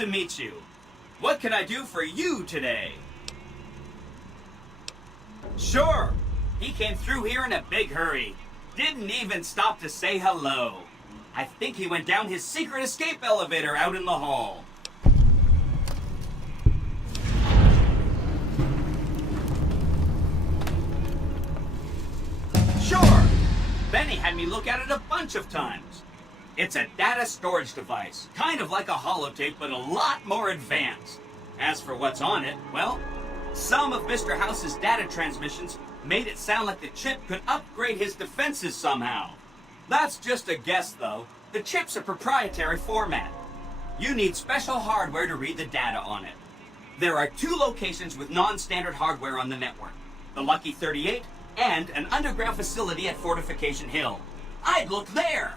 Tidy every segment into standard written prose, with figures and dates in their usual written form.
to meet you. What can I do for you today? Sure. He came through here in a big hurry. Didn't even stop to say hello. I think he went down his secret escape elevator out in the hall. Sure. Benny had me look at it a bunch of times. It's a data storage device, kind of like a holotape, but a lot more advanced. As for what's on it, well, some of Mr. House's data transmissions made it sound like the chip could upgrade his defenses somehow. That's just a guess, though. The chip's a proprietary format. You need special hardware to read the data on it. There are 2 locations with non-standard hardware on the network. The Lucky 38 and an underground facility at Fortification Hill. I'd look there!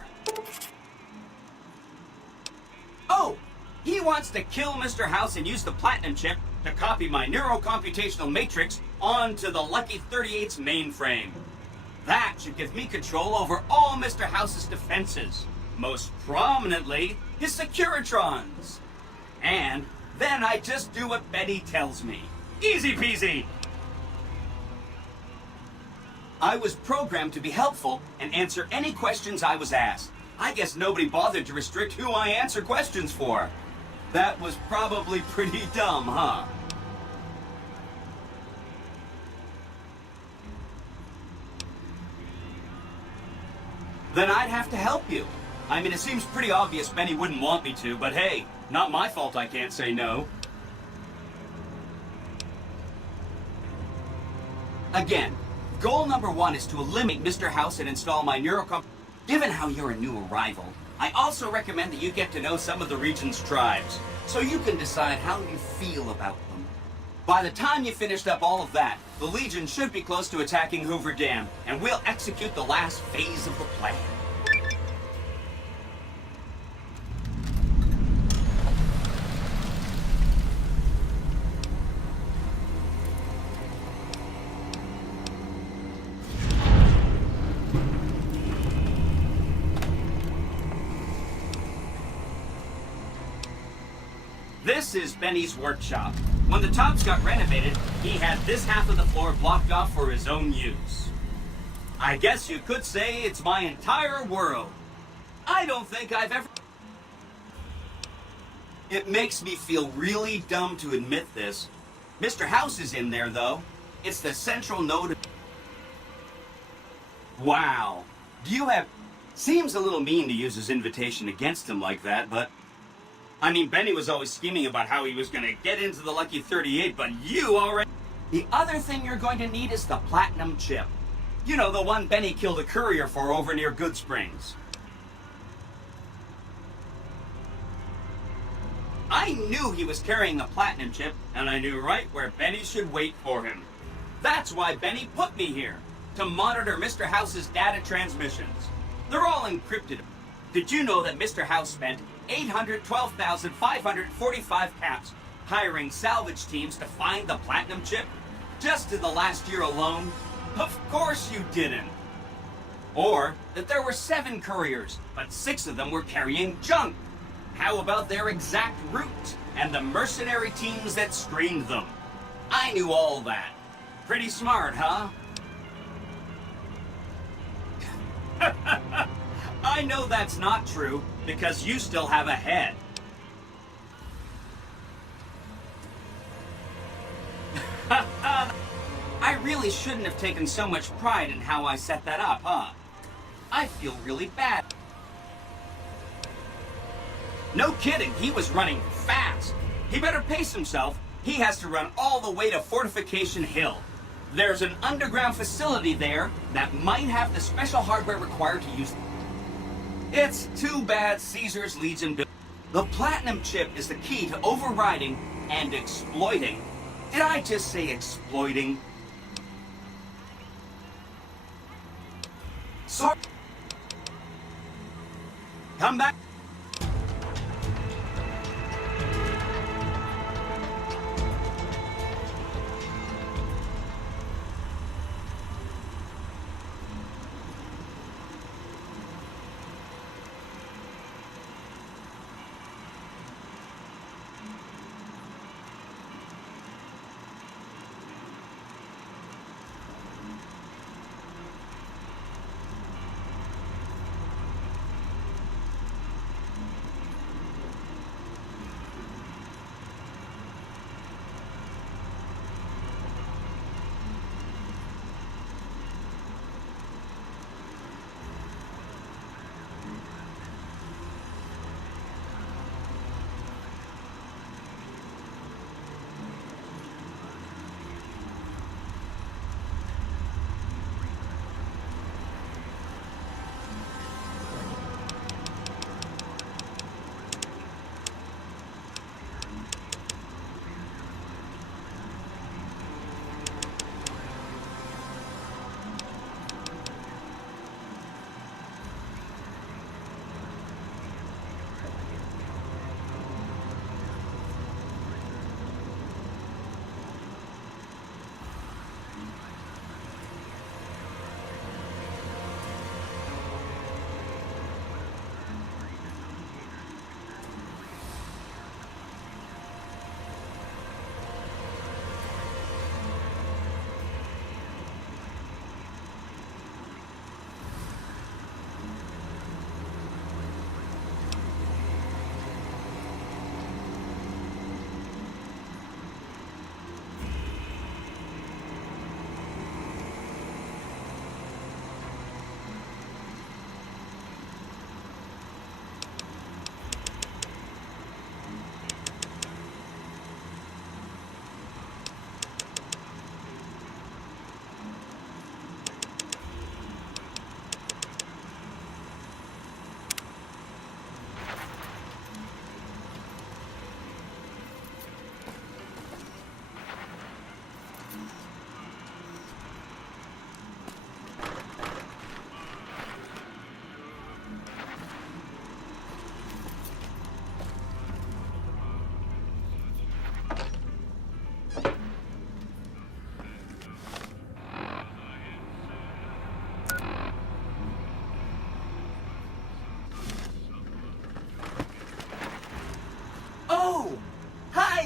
Oh! He wants to kill Mr. House and use the Platinum chip to copy my neurocomputational matrix onto the Lucky 38's mainframe. That should give me control over all Mr. House's defenses. Most prominently, his Securitrons. And then I just do what Betty tells me. Easy peasy! I was programmed to be helpful and answer any questions I was asked. I guess nobody bothered to restrict who I answer questions for. That was probably pretty dumb, huh? Then I'd have to help you. I mean, it seems pretty obvious Benny wouldn't want me to, but hey, not my fault I can't say no. Again, goal number 1 is to eliminate Mr. House and install my neurocomp. Given how you're a new arrival, I also recommend that you get to know some of the region's tribes, so you can decide how you feel about them. By the time you finished up all of that, the Legion should be close to attacking Hoover Dam, and we'll execute the last phase of the plan. This is Benny's workshop. When the tops got renovated, he had this half of the floor blocked off for his own use. I guess you could say it's my entire world. I don't think I've ever... It makes me feel really dumb to admit this. Mr. House is in there, though. It's the central node. Wow. Do you have... Seems a little mean to use his invitation against him like that, but... I mean, Benny was always scheming about how he was going to get into the Lucky 38, but you already... The other thing you're going to need is the Platinum chip. You know, the one Benny killed a courier for over near Good Springs. I knew he was carrying a Platinum chip, and I knew right where Benny should wait for him. That's why Benny put me here, to monitor Mr. House's data transmissions. They're all encrypted. Did you know that Mr. House spent 812,545 caps hiring salvage teams to find the Platinum chip? Just in the last year alone? Of course you didn't. Or that there were 7 couriers, but 6 of them were carrying junk. How about their exact routes and the mercenary teams that screened them? I knew all that. Pretty smart, huh? I know that's not true, because you still have a head. I really shouldn't have taken so much pride in how I set that up, huh? I feel really bad. No kidding, he was running fast. He better pace himself. He has to run all the way to Fortification Hill. There's an underground facility there that might have the special hardware required to use it. It's too bad Caesar's Legion built. The Platinum chip is the key to overriding and exploiting. Did I just say exploiting? Sorry. Come back.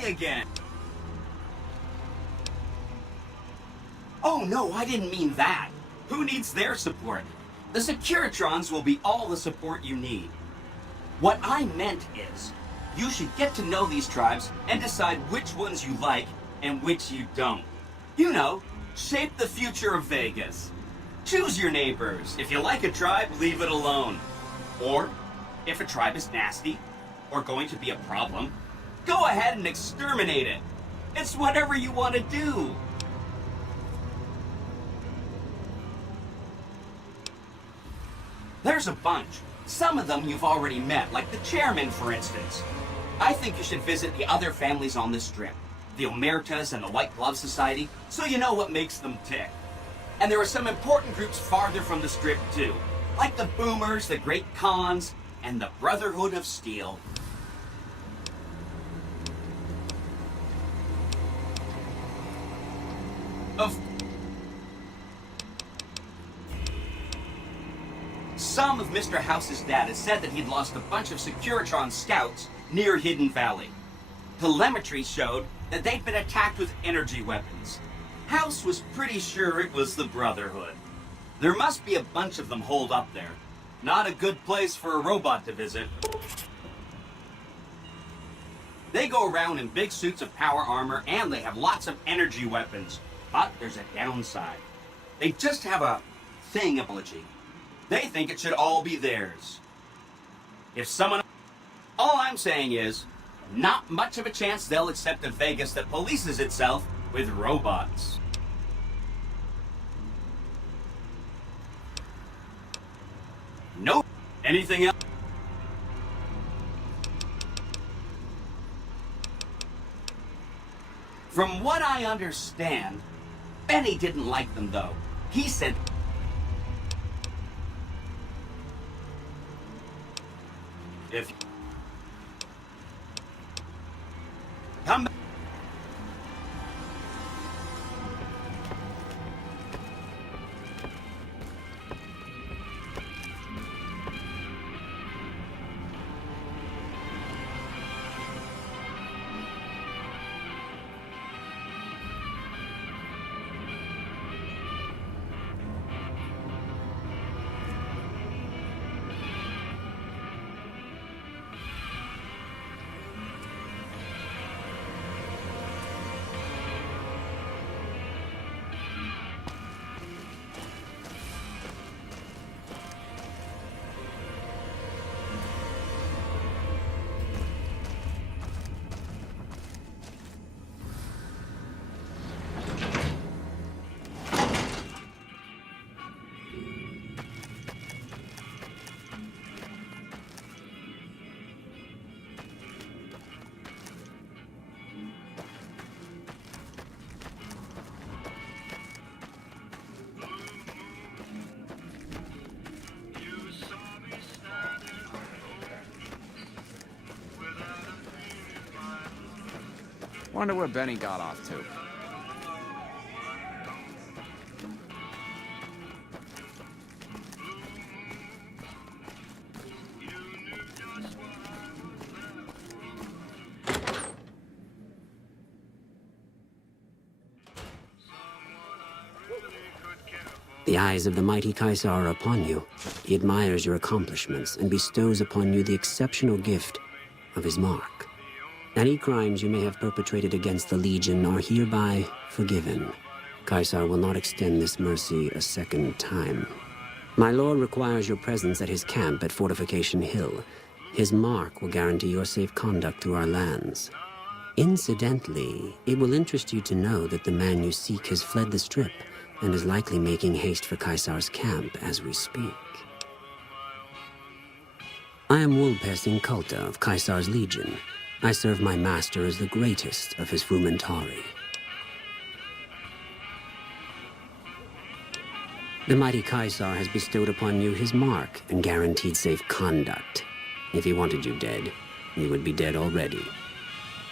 again. Oh no, I didn't mean that. Who needs their support? The Securitrons will be all the support you need. What I meant is, you should get to know these tribes and decide which ones you like and which you don't. You know, shape the future of Vegas. Choose your neighbors. If you like a tribe, leave it alone. Or, if a tribe is nasty, or going to be a problem, go ahead and exterminate it. It's whatever you want to do. There's a bunch. Some of them you've already met, like the chairman, for instance. I think you should visit the other families on the strip, the Omertas and the White Glove Society, so you know what makes them tick. And there are some important groups farther from the strip, too, like the Boomers, the Great Khans, and the Brotherhood of Steel. Some of Mr. House's data said that he'd lost a bunch of Securitron scouts near Hidden Valley. Telemetry showed that they'd been attacked with energy weapons. House was pretty sure it was the Brotherhood. There must be a bunch of them holed up there. Not a good place for a robot to visit. They go around in big suits of power armor, and they have lots of energy weapons. But there's a downside. They just have a thing-ology. They think it should all be theirs. If someone... All I'm saying is, not much of a chance they'll accept a Vegas that polices itself with robots. Nope. Anything else? From what I understand, Benny didn't like them, though. He said... If... Come back. Wonder where Benny got off to. The eyes of the mighty Kaisar are upon you. He admires your accomplishments and bestows upon you the exceptional gift of his mark. Any crimes you may have perpetrated against the Legion are hereby forgiven. Kaisar will not extend this mercy a second time. My lord requires your presence at his camp at Fortification Hill. His mark will guarantee your safe conduct through our lands. Incidentally, it will interest you to know that the man you seek has fled the Strip and is likely making haste for Kaisar's camp as we speak. I am Wulpes Inculta of Kaisar's Legion. I serve my master as the greatest of his Frumentari. The mighty Kaisar has bestowed upon you his mark and guaranteed safe conduct. If he wanted you dead, you would be dead already.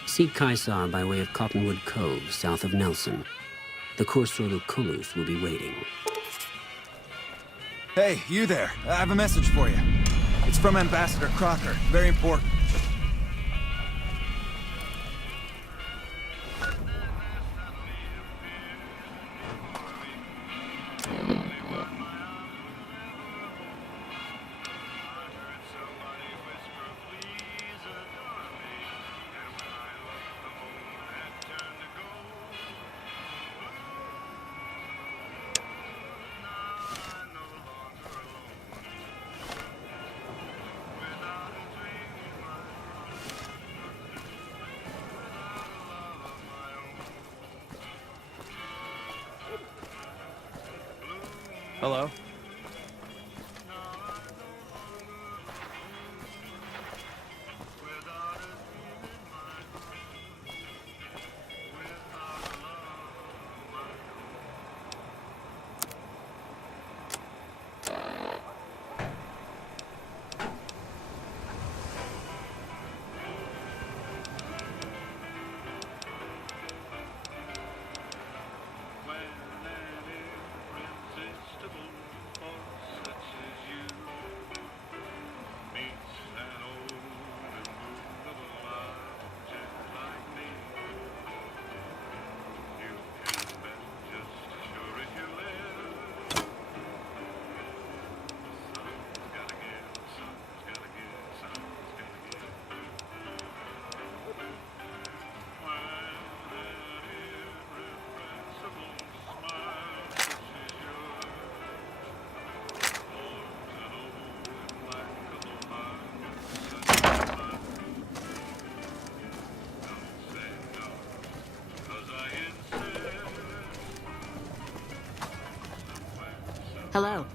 Seek Kaisar by way of Cottonwood Cove, south of Nelson. The Kursolu Kulus will be waiting. Hey, you there. I have a message for you. It's from Ambassador Crocker. Very important. Hello? Hello.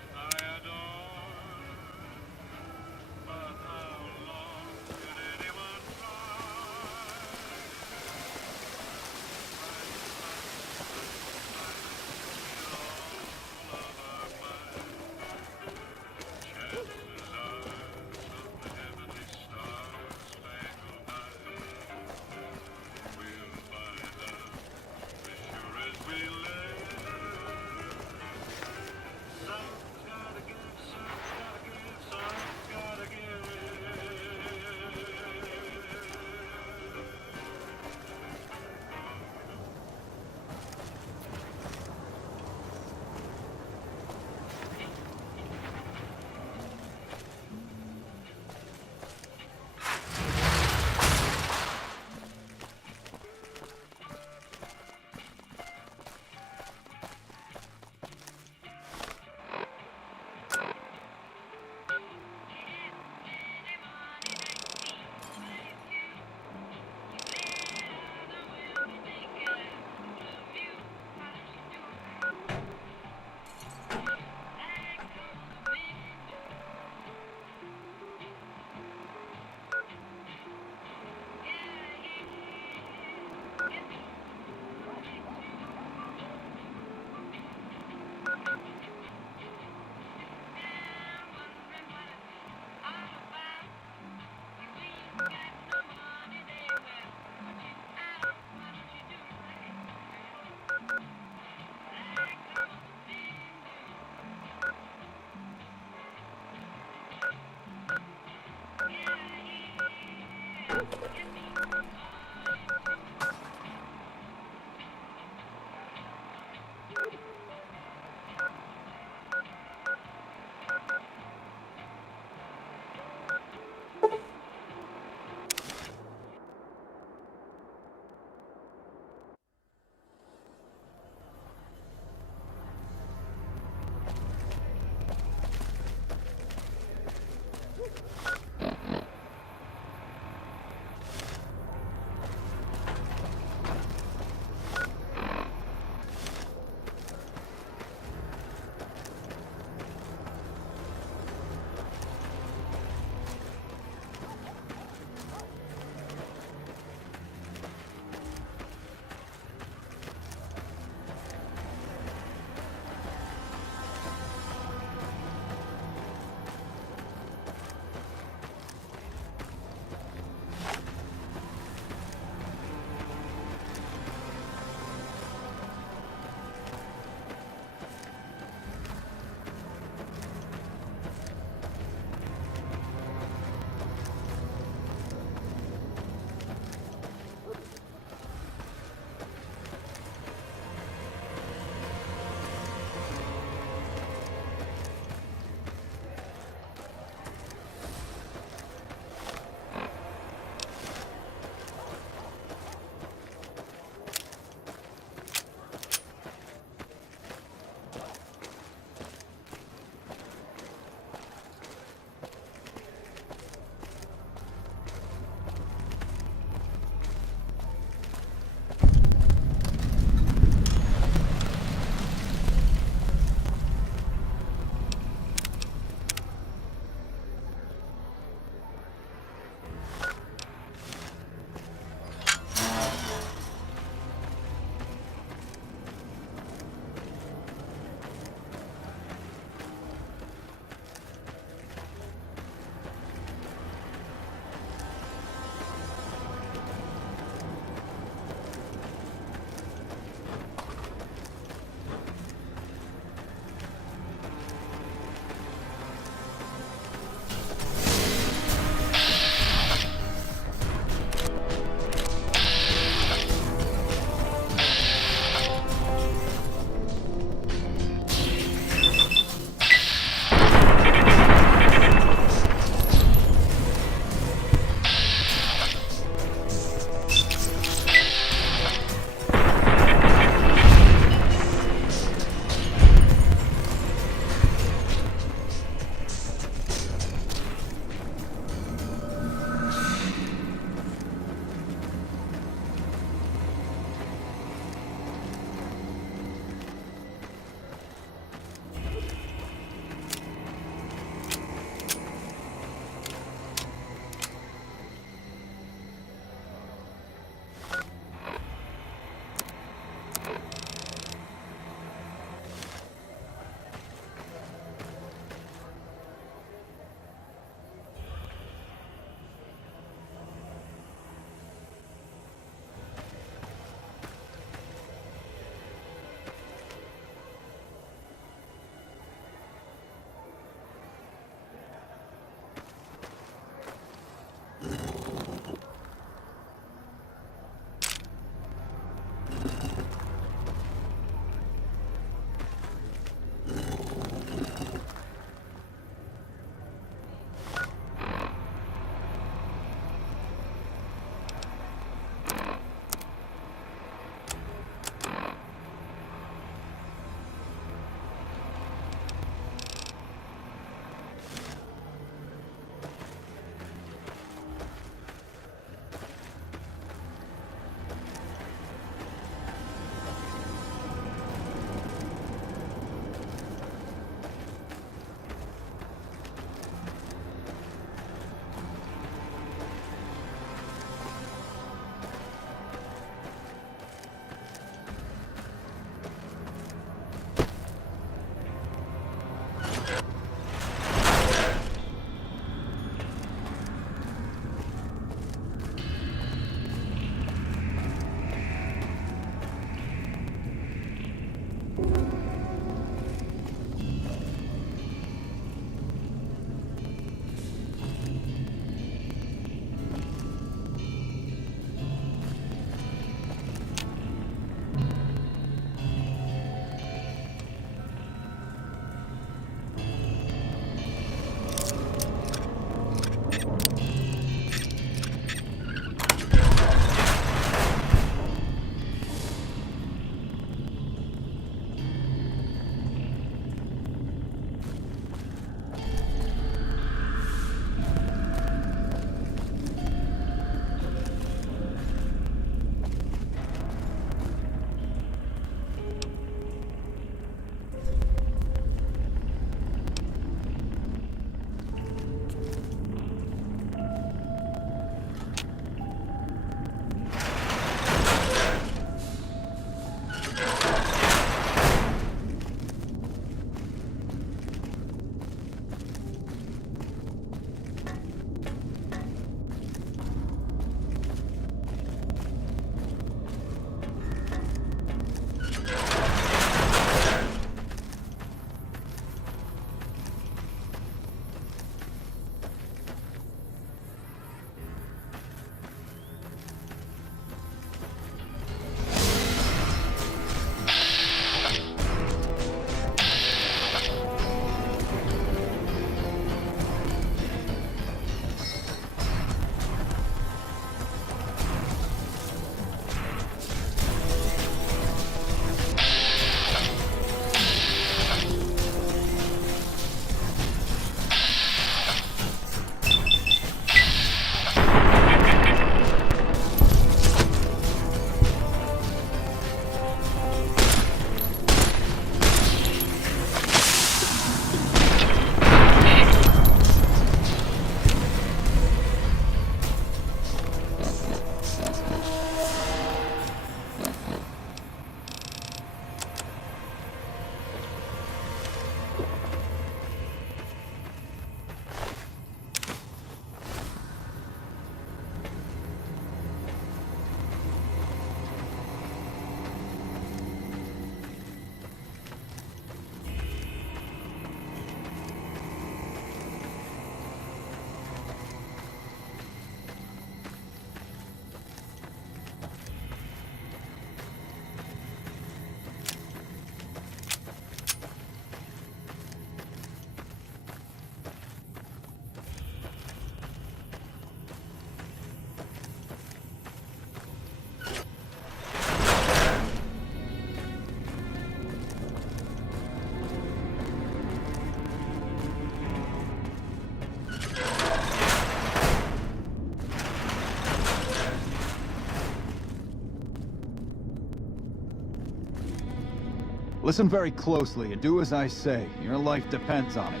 Listen very closely and do as I say. Your life depends on it.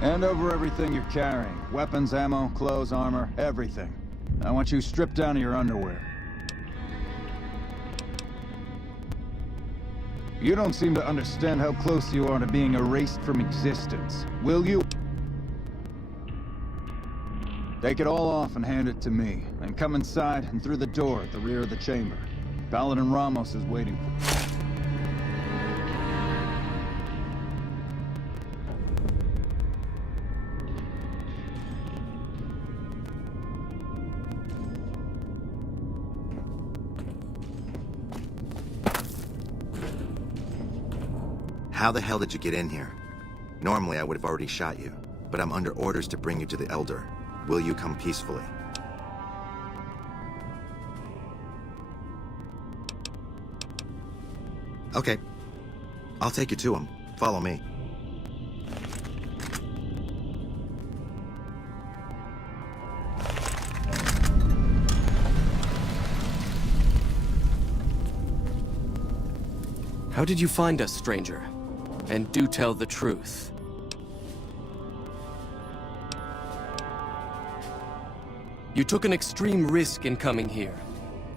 Hand over everything you're carrying. Weapons, ammo, clothes, armor, everything. I want you stripped down to your underwear. You don't seem to understand how close you are to being erased from existence. Will you? Take it all off and hand it to me. Then come inside and through the door at the rear of the chamber. Paladin Ramos is waiting for you. How the hell did you get in here? Normally I would have already shot you, but I'm under orders to bring you to the Elder. Will you come peacefully? Okay. I'll take you to him. Follow me. How did you find us, stranger? And do tell the truth. You took an extreme risk in coming here.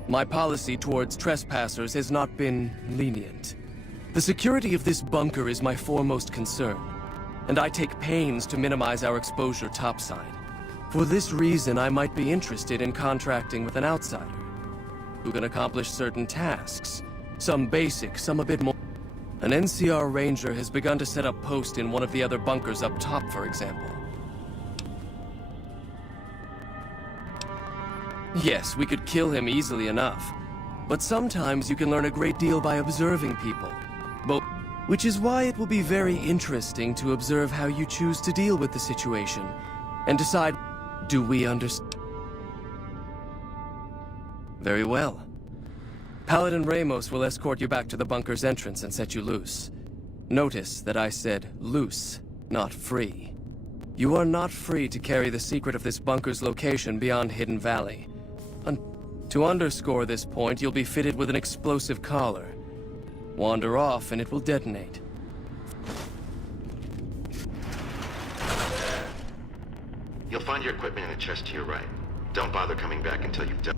My policy towards trespassers has not been lenient. The security of this bunker is my foremost concern, and I take pains to minimize our exposure topside. For this reason, I might be interested in contracting with an outsider who can accomplish certain tasks, some basic, some a bit more. An NCR ranger has begun to set up post in one of the other bunkers up top, for example. Yes, we could kill him easily enough, but sometimes you can learn a great deal by observing people. Which is why it will be very interesting to observe how you choose to deal with the situation, and decide, do we understand? Very well. Paladin Ramos will escort you back to the bunker's entrance and set you loose. Notice that I said loose, not free. You are not free to carry the secret of this bunker's location beyond Hidden Valley. To underscore this point, you'll be fitted with an explosive collar. Wander off and it will detonate. You'll find your equipment in the chest to your right. Don't bother coming back until you've done.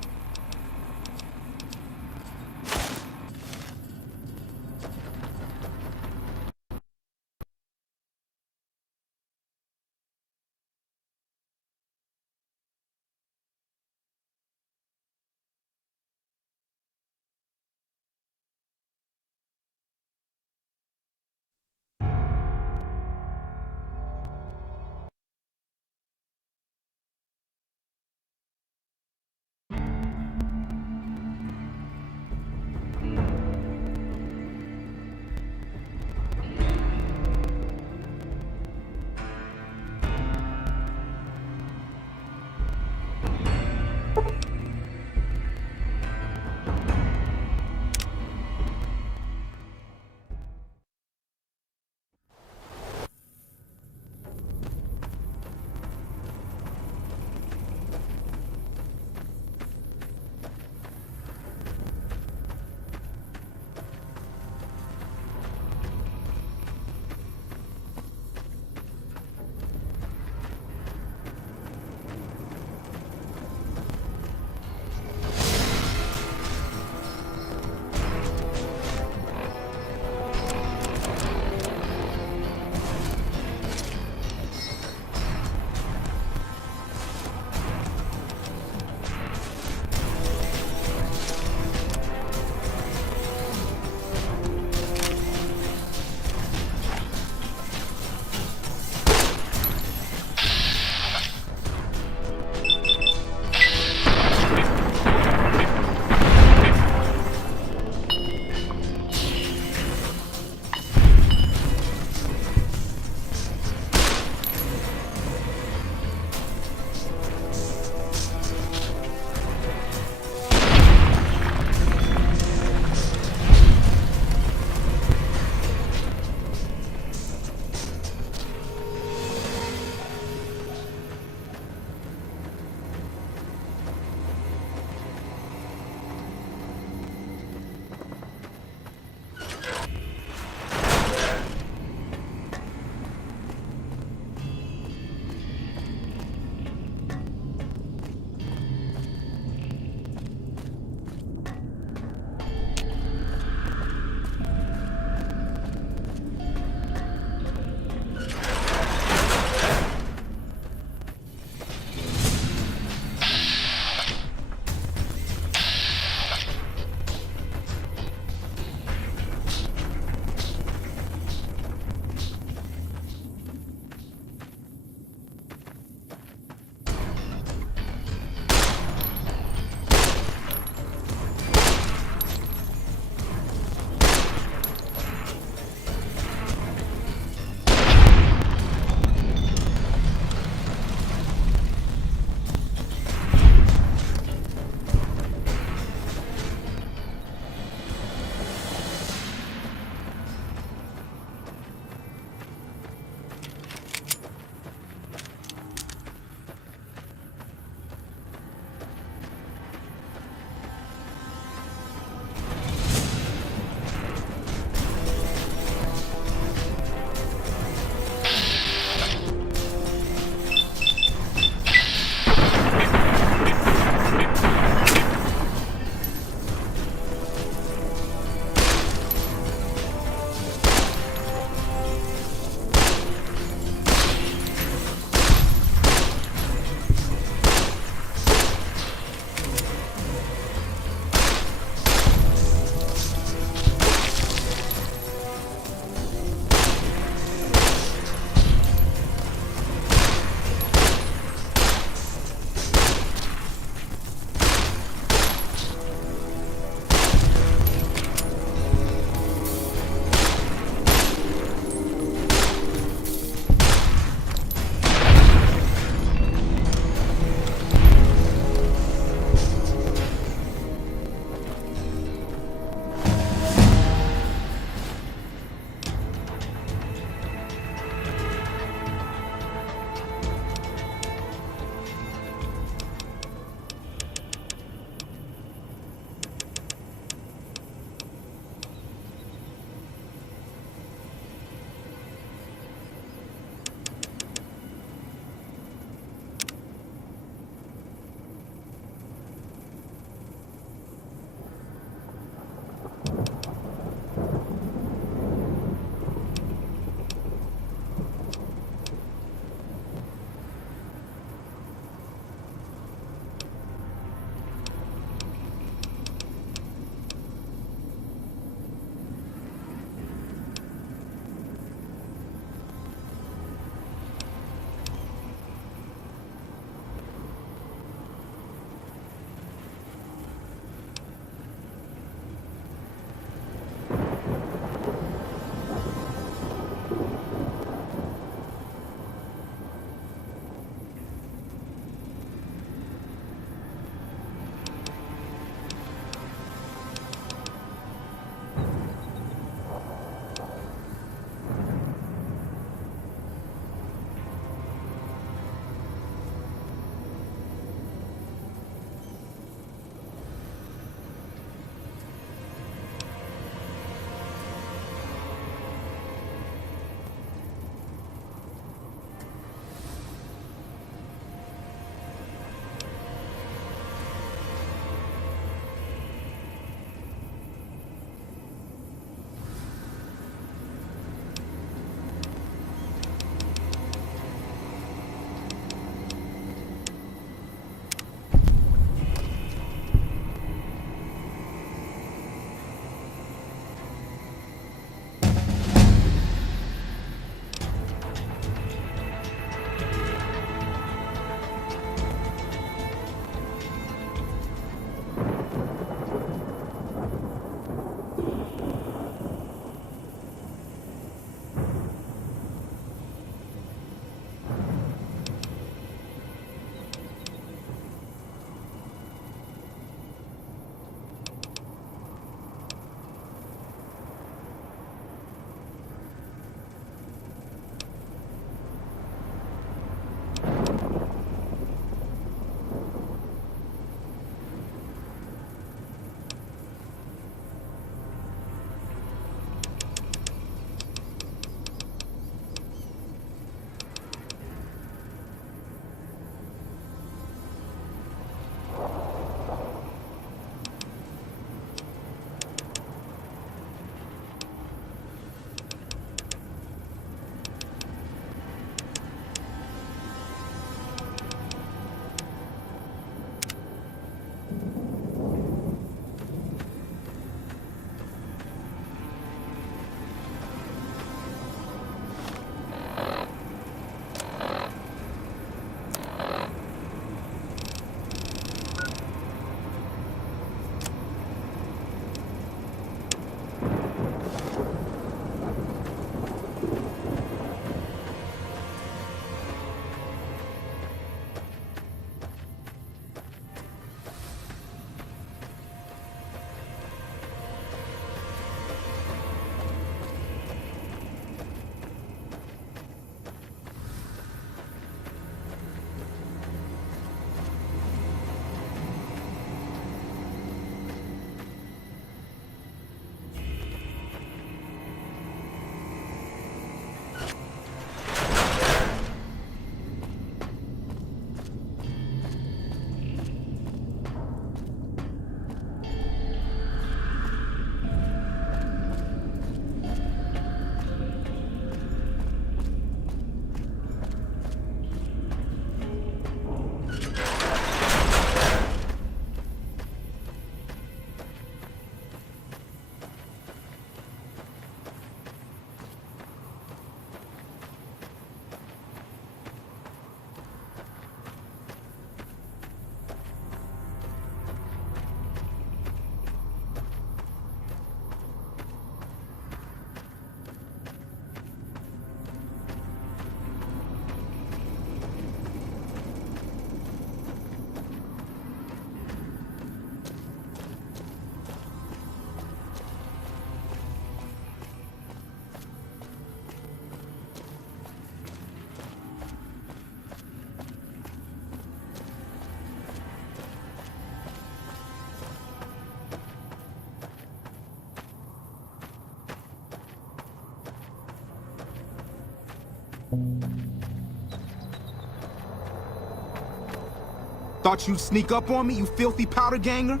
Thought you'd sneak up on me, you filthy powder ganger?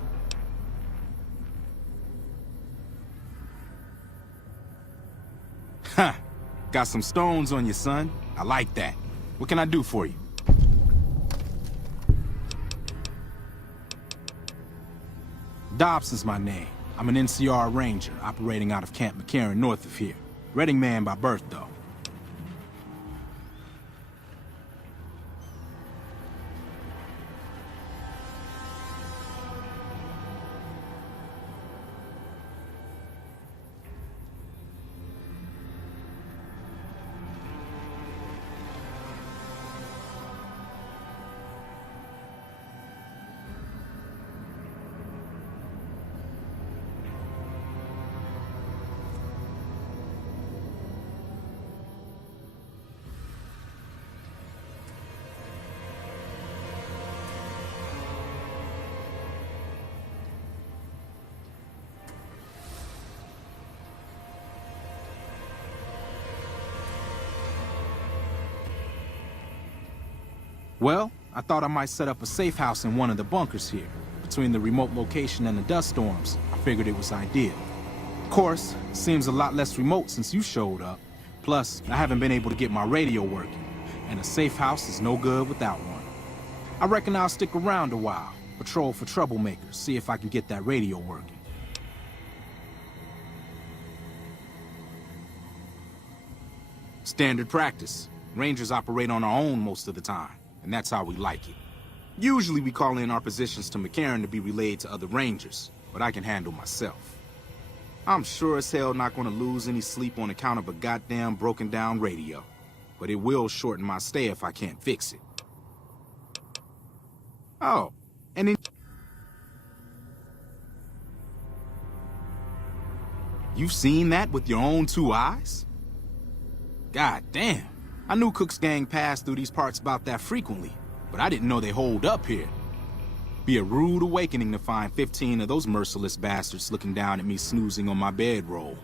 Huh. Got some stones on you, son. I like that. What can I do for you? Dobson's my name. I'm an NCR ranger operating out of Camp McCarran north of here. Reading man by birth, though. Well, I thought I might set up a safe house in one of the bunkers here. Between the remote location and the dust storms, I figured it was ideal. Of course, it seems a lot less remote since you showed up. Plus, I haven't been able to get my radio working, and a safe house is no good without one. I reckon I'll stick around a while, patrol for troublemakers, see if I can get that radio working. Standard practice. Rangers operate on our own most of the time. And that's how we like it. Usually we call in our positions to McCarran to be relayed to other Rangers, but I can handle myself. I'm sure as hell not gonna lose any sleep on account of a goddamn broken down radio, but it will shorten my stay if I can't fix it. Oh, and then... You've seen that with your own two eyes? God damn. I knew Cook's gang passed through these parts about that frequently, but I didn't know they holed up here. Be a rude awakening to find 15 of those merciless bastards looking down at me snoozing on my bedroll.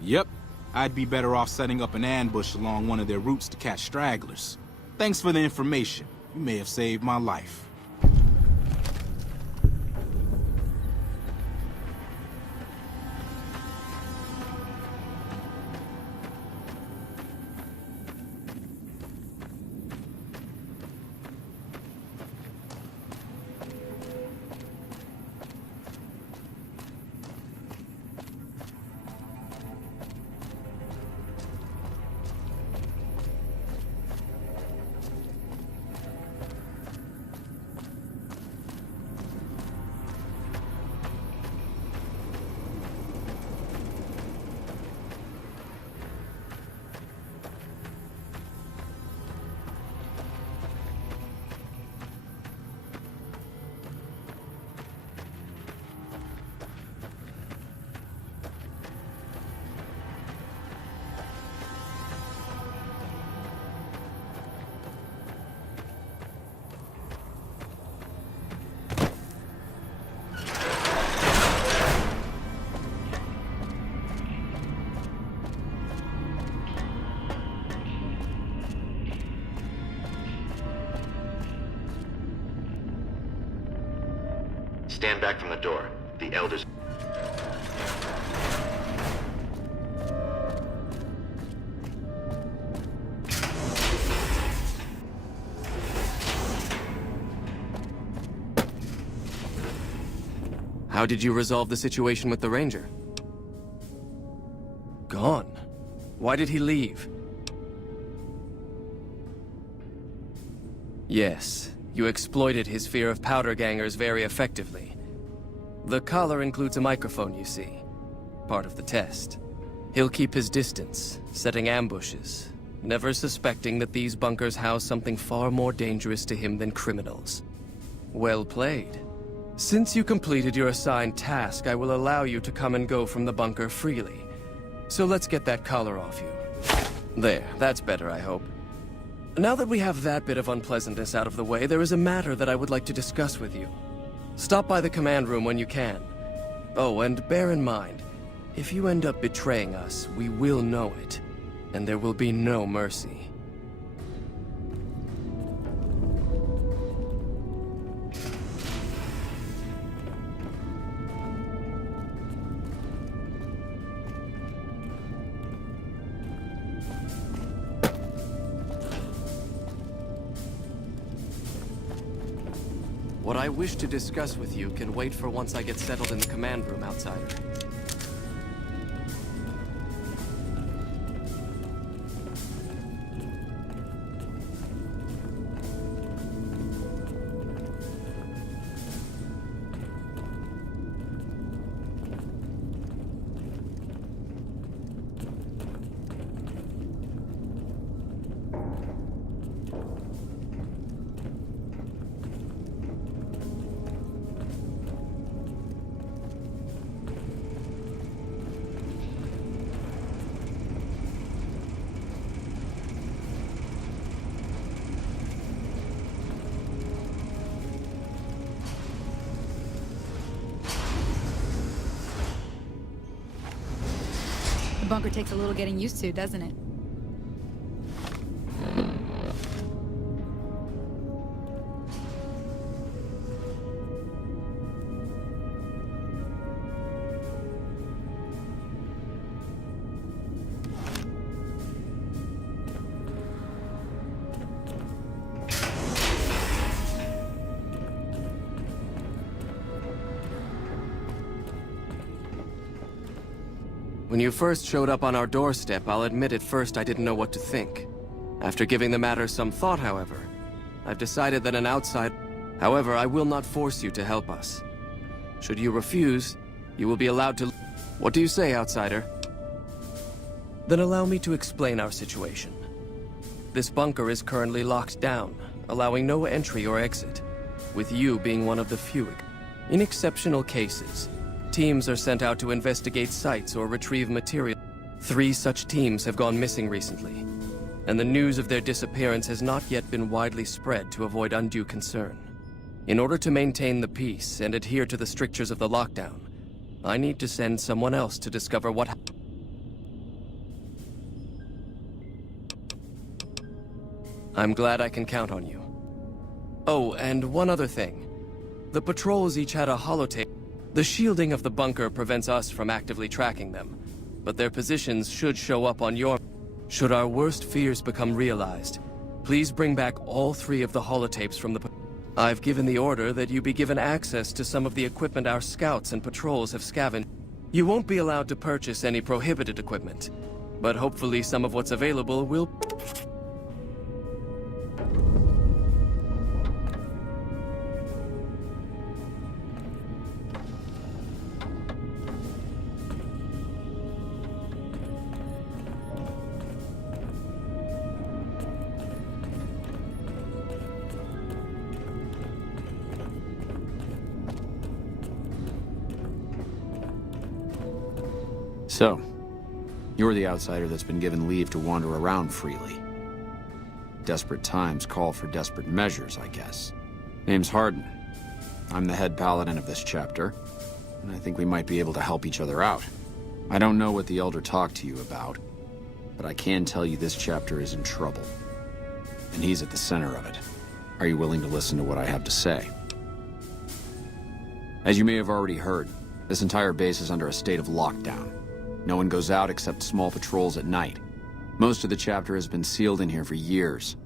Yep, I'd be better off setting up an ambush along one of their routes to catch stragglers. Thanks for the information. You may have saved my life. Stand back from the door. The elders... How did you resolve the situation with the Ranger? Gone. Why did he leave? Yes, you exploited his fear of powder gangers very effectively. The collar includes a microphone, you see. Part of the test. He'll keep his distance, setting ambushes, never suspecting that these bunkers house something far more dangerous to him than criminals. Well played. Since you completed your assigned task, I will allow you to come and go from the bunker freely. So let's get that collar off you. There, that's better, I hope. Now that we have that bit of unpleasantness out of the way, there is a matter that I would like to discuss with you. Stop by the command room when you can. Oh, and bear in mind, if you end up betraying us, we will know it, and there will be no mercy. What I wish to discuss with you can wait for once I get settled in the command room, outsider. The bunker takes a little getting used to, doesn't it? When you first showed up on our doorstep, I'll admit at first I didn't know what to think. After giving the matter some thought, however, I've decided that an outside... However, I will not force you to help us. Should you refuse, you will be allowed to... What do you say, outsider? Then allow me to explain our situation. This bunker is currently locked down, allowing no entry or exit, with you being one of the few. In exceptional cases, teams are sent out to investigate sites or retrieve material. 3 such teams have gone missing recently, and the news of their disappearance has not yet been widely spread to avoid undue concern. In order to maintain the peace and adhere to the strictures of the lockdown, I need to send someone else to discover what happened. I'm glad I can count on you. Oh, and one other thing. The patrols each had a holotape. The shielding of the bunker prevents us from actively tracking them, but their positions should show up on your... Should our worst fears become realized, please bring back all 3 of the holotapes from the... I've given the order that you be given access to some of the equipment our scouts and patrols have scavenged. You won't be allowed to purchase any prohibited equipment, but hopefully some of what's available will... So, you're the outsider that's been given leave to wander around freely. Desperate times call for desperate measures, I guess. Name's Hardin. I'm the head paladin of this chapter, and I think we might be able to help each other out. I don't know what the Elder talked to you about, but I can tell you this chapter is in trouble. And he's at the center of it. Are you willing to listen to what I have to say? As you may have already heard, this entire base is under a state of lockdown. No one goes out except small patrols at night. Most of the chapter has been sealed in here for years,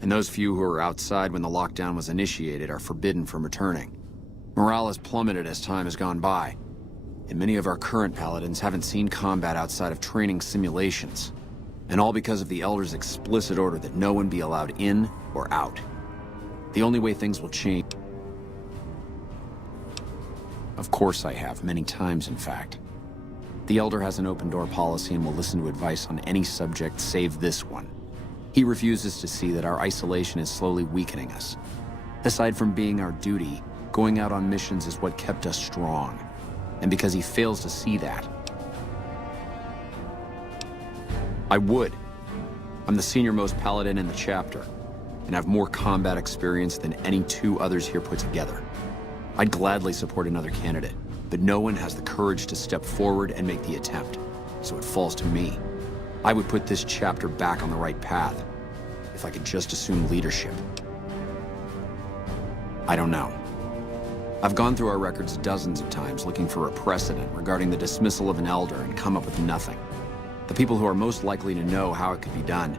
and those few who were outside when the lockdown was initiated are forbidden from returning. Morale has plummeted as time has gone by, and many of our current paladins haven't seen combat outside of training simulations, and all because of the Elder's explicit order that no one be allowed in or out. The only way things will change... Of course I have, many times in fact. The Elder has an open-door policy and will listen to advice on any subject save this one. He refuses to see that our isolation is slowly weakening us. Aside from being our duty, going out on missions is what kept us strong. And because he fails to see that, I would. I'm the senior-most paladin in the chapter, and have more combat experience than any 2 others here put together. I'd gladly support another candidate, but no one has the courage to step forward and make the attempt, so it falls to me. I would put this chapter back on the right path, if I could just assume leadership. I don't know. I've gone through our records dozens of times looking for a precedent regarding the dismissal of an Elder and come up with nothing. The people who are most likely to know how it could be done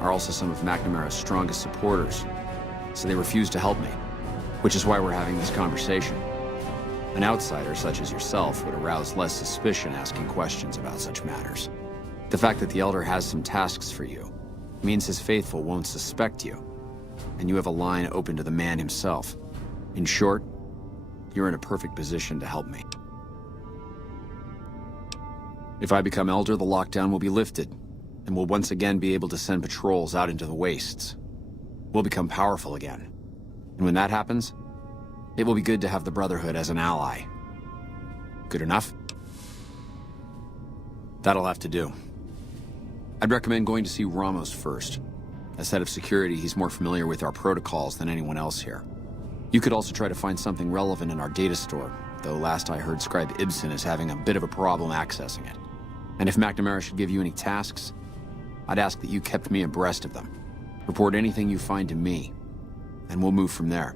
are also some of McNamara's strongest supporters, so they refuse to help me. Which is why we're having this conversation. An outsider such as yourself would arouse less suspicion asking questions about such matters. The fact that the Elder has some tasks for you means his faithful won't suspect you, and you have a line open to the man himself. In short, you're in a perfect position to help me. If I become Elder, the lockdown will be lifted, and we'll once again be able to send patrols out into the wastes. We'll become powerful again. And when that happens, it will be good to have the Brotherhood as an ally. Good enough? That'll have to do. I'd recommend going to see Ramos first. As head of security, he's more familiar with our protocols than anyone else here. You could also try to find something relevant in our data store, though last I heard Scribe Ibsen is having a bit of a problem accessing it. And if McNamara should give you any tasks, I'd ask that you kept me abreast of them. Report anything you find to me, and we'll move from there.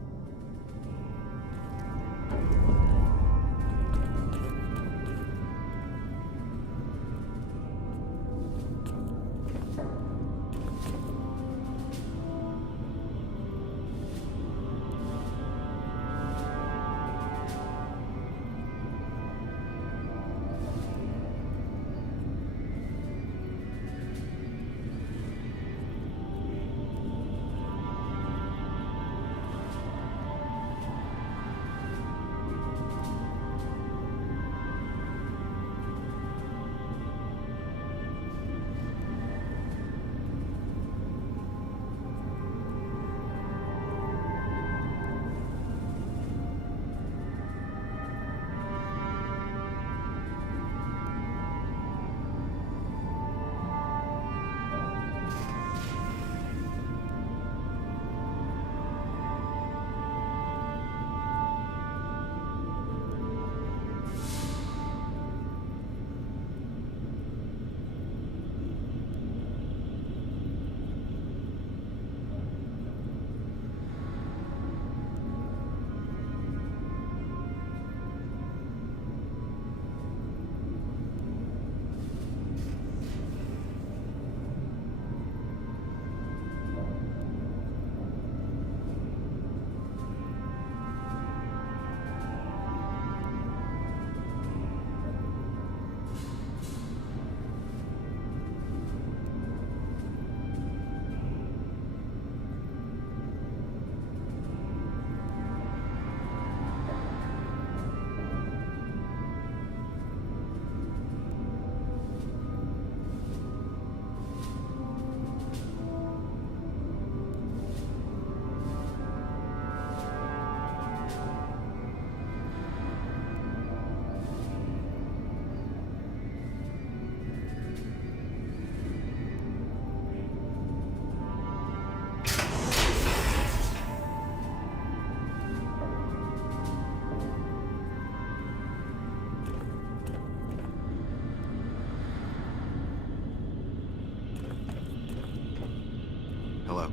Hello.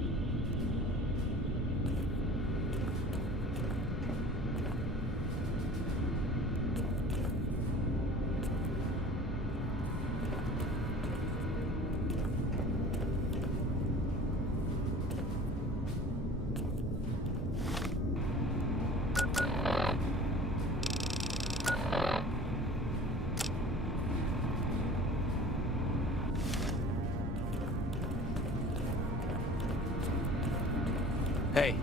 Hey.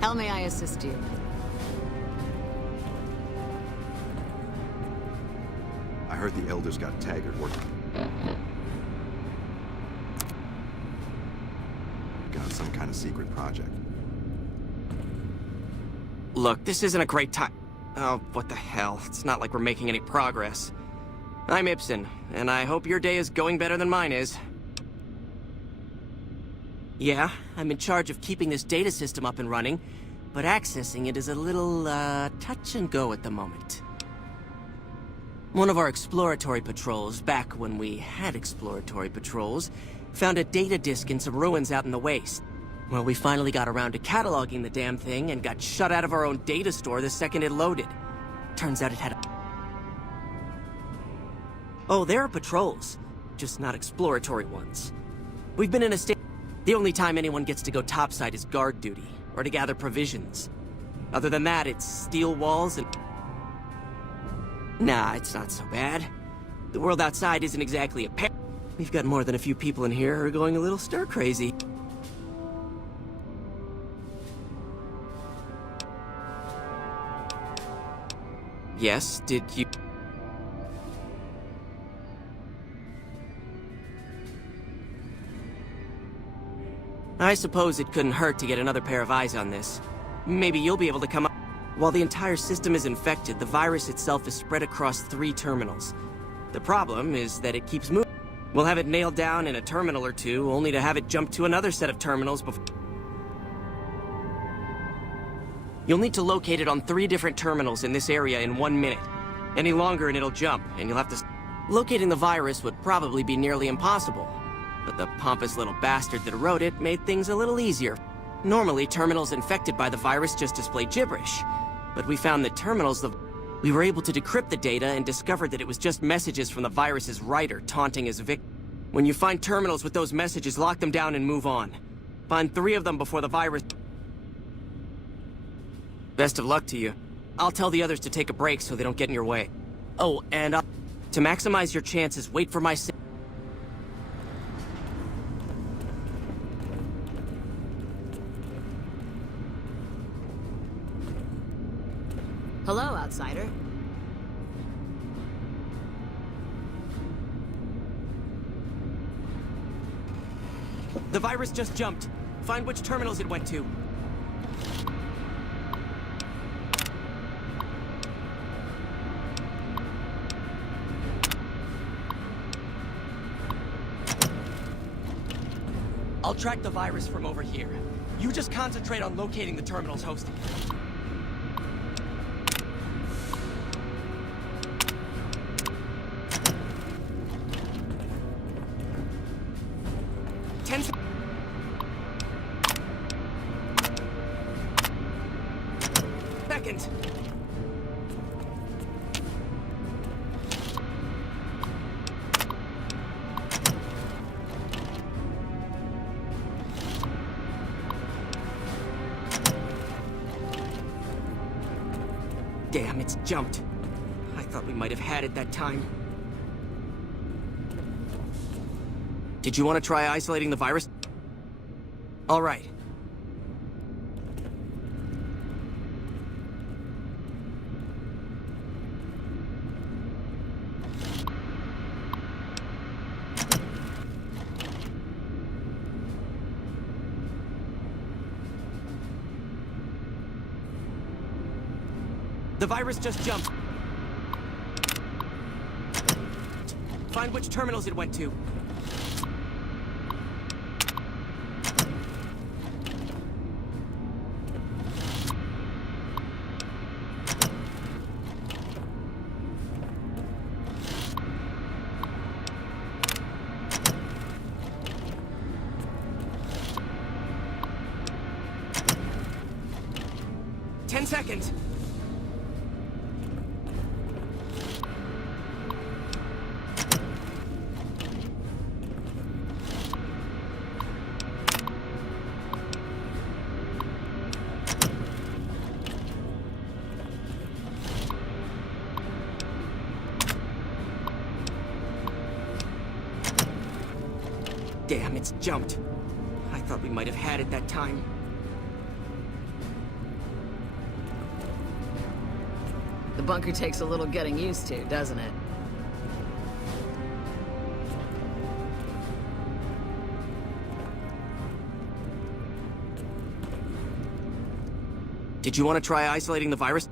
How may I assist you? I heard the Elders got Taggart working. Got some kind of secret project. Look, this isn't a great time. Oh, what the hell. It's not like we're making any progress. I'm Ibsen, and I hope your day is going better than mine is. Yeah, I'm in charge of keeping this data system up and running, but accessing it is a little, touch and go at the moment. One of our exploratory patrols, back when we had exploratory patrols, found a data disk in some ruins out in the waste. Well, we finally got around to cataloging the damn thing and got shut out of our own data store the second it loaded. Turns out it had a... Oh, there are patrols, just not exploratory ones. We've been in a state... The only time anyone gets to go topside is guard duty, or to gather provisions. Other than that, it's steel walls and... Nah, it's not so bad. The world outside isn't exactly a pair. We've got more than a few people in here who are going a little stir-crazy. Yes, did you... I suppose it couldn't hurt to get another pair of eyes on this. Maybe you'll be able to come up... While the entire system is infected, the virus itself is spread across 3 terminals. The problem is that it keeps moving. We'll have it nailed down in a terminal or two, only to have it jump to another set of terminals before... You'll need to locate it on 3 different terminals in this area in 1 minute. Any longer and it'll jump, and you'll have to... Locating the virus would probably be nearly impossible. But the pompous little bastard that wrote it made things a little easier. Normally, terminals infected by the virus just display gibberish. But we found that terminals... We were able to decrypt the data and discovered that it was just messages from the virus's writer taunting his victim. When you find terminals with those messages, lock them down and move on. Find 3 of them before the virus... Best of luck to you. I'll tell the others to take a break so they don't get in your way. Oh, and to maximize your chances, wait for my... Hello, outsider. The virus just jumped. Find which terminals it went to. I'll track the virus from over here. You just concentrate on locating the terminals hosting it. Seconds. Damn, it's jumped. I thought we might have had it that time. Did you want to try isolating the virus? All right. The virus just jumped. Find which terminals it went to. Ten seconds. Damn, it's jumped. I thought we might have had it that time. The bunker takes a little getting used to, doesn't it? Did you want to try isolating the virus?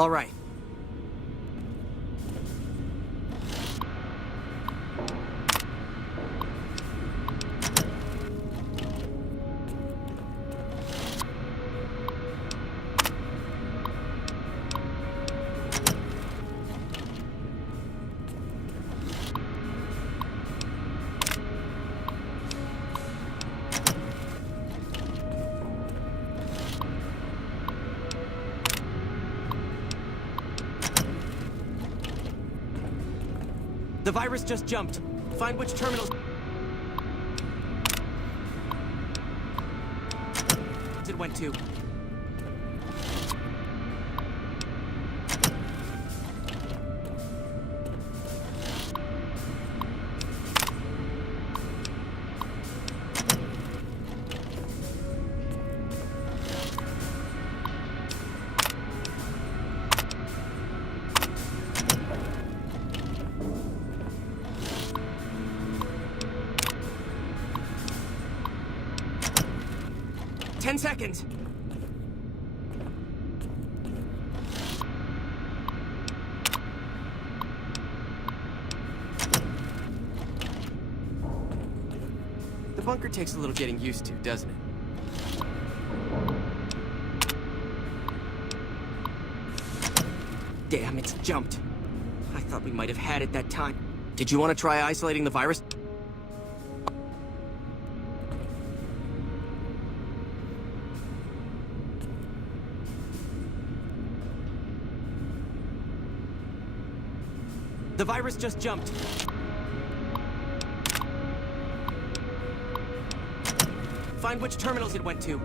All right. The virus just jumped. Find which terminals it went to. Ten seconds. The bunker takes a little getting used to, doesn't it? Damn, it's jumped. I thought we might have had it that time. Did you want to try isolating the virus? The virus just jumped. Find which terminals it went to.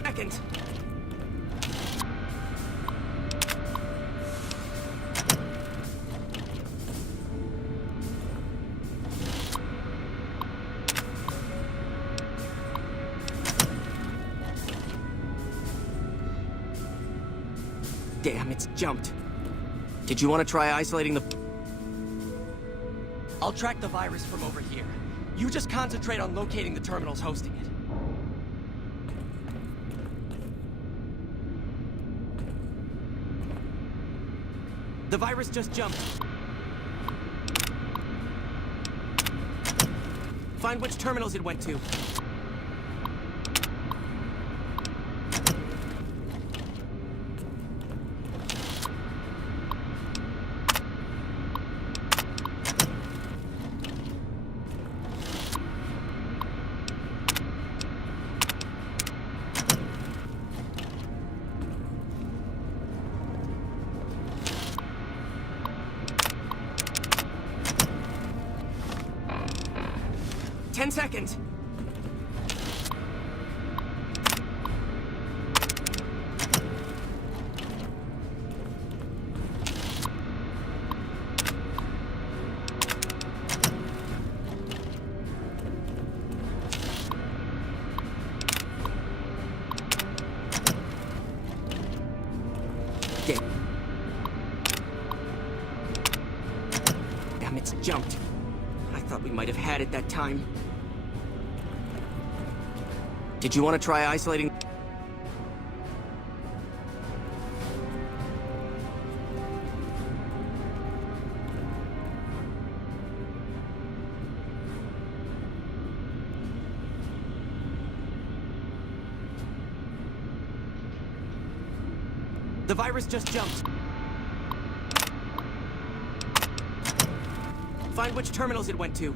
Seconds. Damn, it's jumped. Did you want to try isolating the... I'll track the virus from over here. You just concentrate on locating the terminals hosting it. The virus just jumped. Find which terminals it went to. Ten seconds. Damn, it's jumped. I thought we might have had it that time. Did you want to try isolating? The virus just jumped. Find which terminals it went to.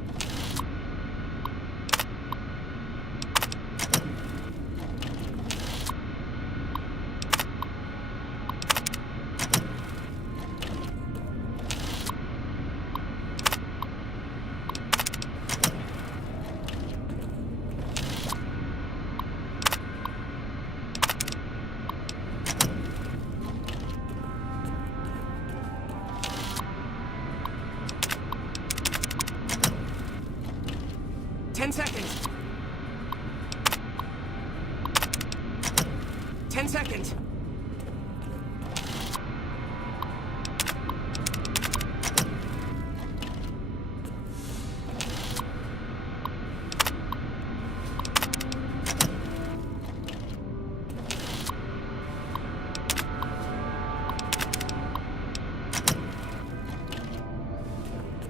10 seconds. 10 seconds.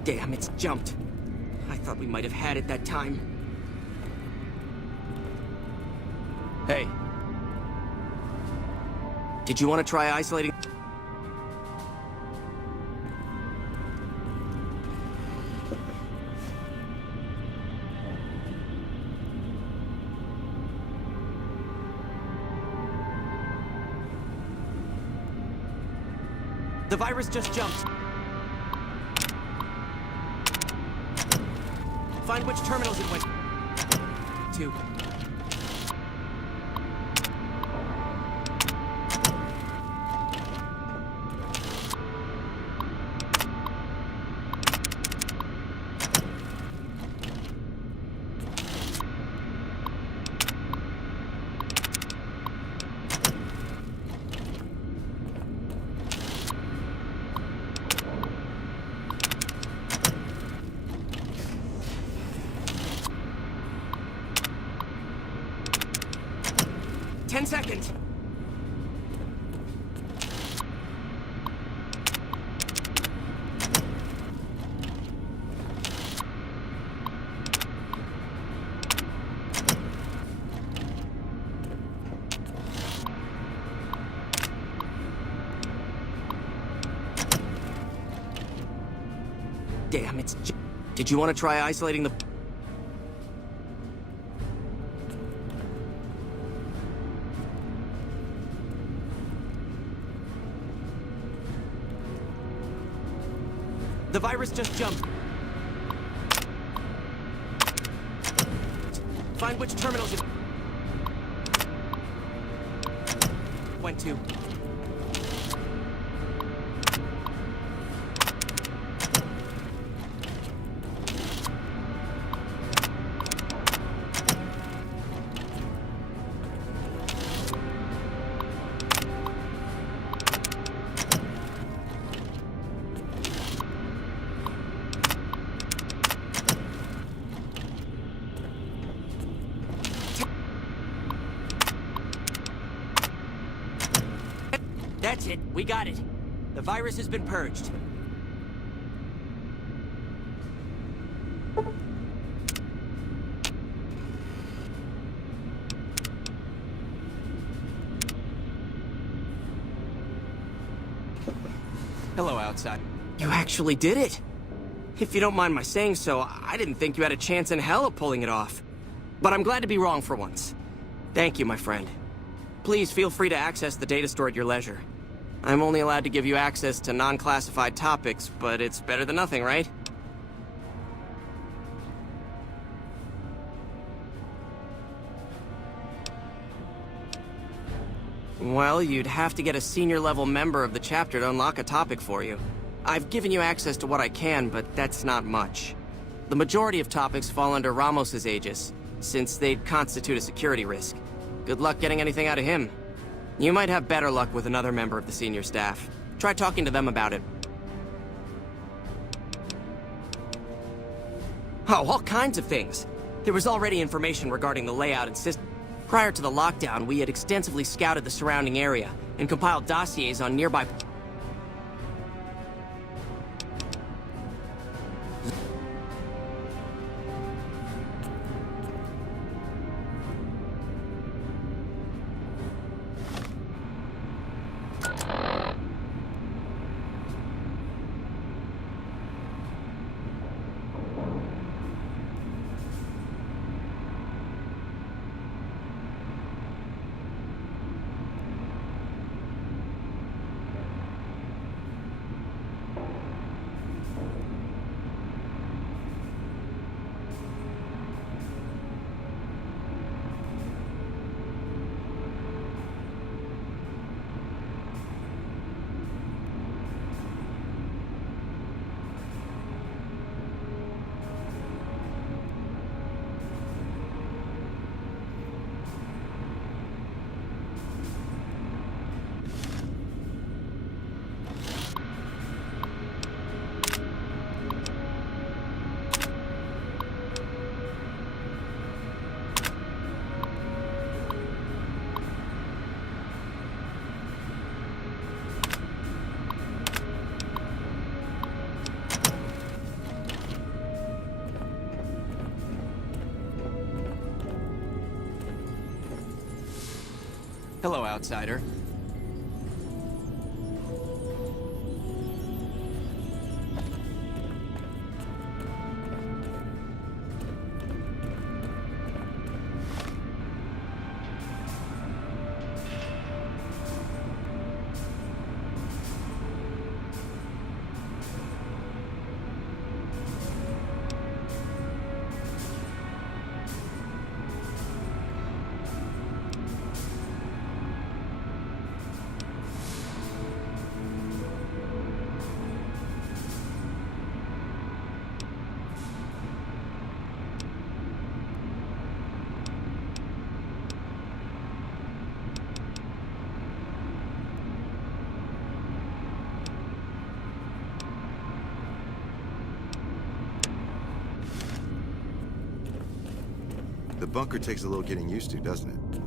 Damn, it's jumped. I thought we might have had it that time. Hey. Did you want to try isolating? The virus just jumped. Find which terminals it went to. Ten seconds. Damn, it's... Did you want to try isolating the... The virus just jumped. Find which terminals it went to. That's it. We got it. The virus has been purged. Hello, outside. You actually did it. If you don't mind my saying so, I didn't think you had a chance in hell of pulling it off. But I'm glad to be wrong for once. Thank you, my friend. Please feel free to access the data store at your leisure. I'm only allowed to give you access to non-classified topics, but it's better than nothing, right? Well, you'd have to get a senior-level member of the chapter to unlock a topic for you. I've given you access to what I can, but that's not much. The majority of topics fall under Ramos's aegis, since they'd constitute a security risk. Good luck getting anything out of him. You might have better luck with another member of the senior staff. Try talking to them about it. Oh, all kinds of things. There was already information regarding the layout and system. Prior to the lockdown, we had extensively scouted the surrounding area and compiled dossiers on nearby... Hello, outsider. The bunker takes a little getting used to, doesn't it?